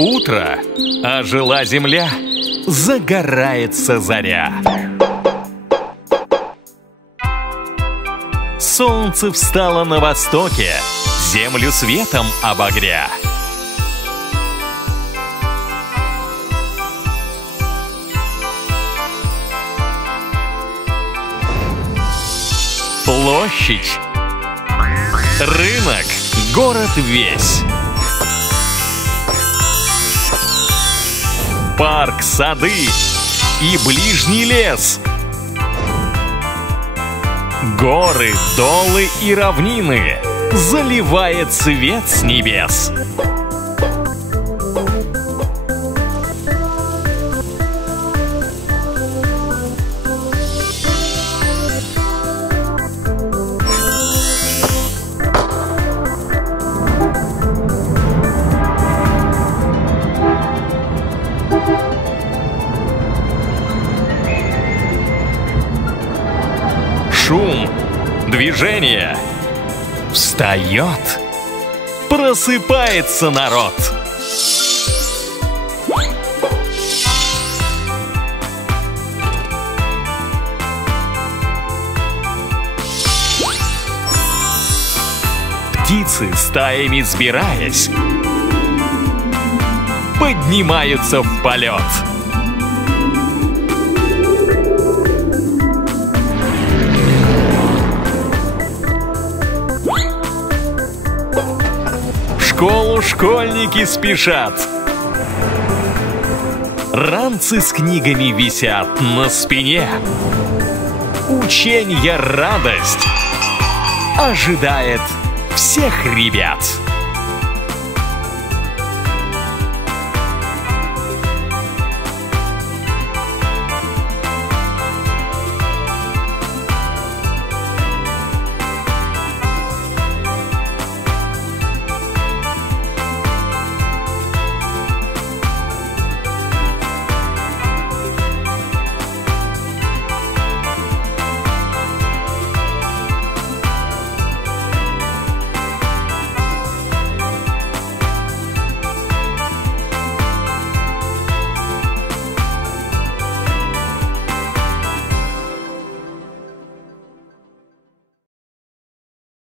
Утро, ожила земля, загорается заря. Солнце встало на востоке, землю светом обогря. Площадь, рынок, город весь. Парк, сады и ближний лес. Горы, долы и равнины заливает свет с небес. Шум, движение, встает, просыпается народ. Птицы, стаями сбираясь, поднимаются в полет. В школу школьники спешат. Ранцы с книгами висят на спине. Ученья радость ожидает всех ребят.